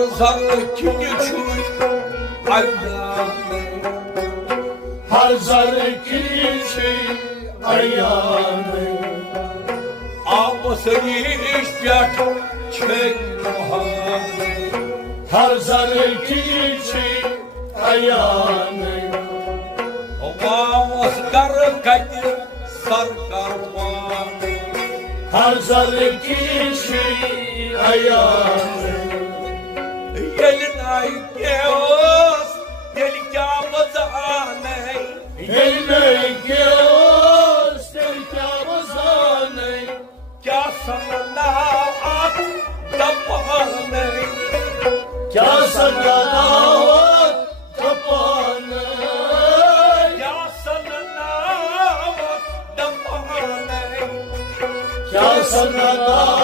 हर sir खिंच छुई अयान हर sir खिंच अयान आपस रीश पेट छेक महान हर सर खिंच अयान वामस कर कत सर करवान हर सर खिंच अयान येल नाई केओस तेल क्या मजाने येल नाई केओस तेल क्या मजाने क्या सनना आत दपाने क्या सनना दपाने क्या सनना दपाने क्या सनना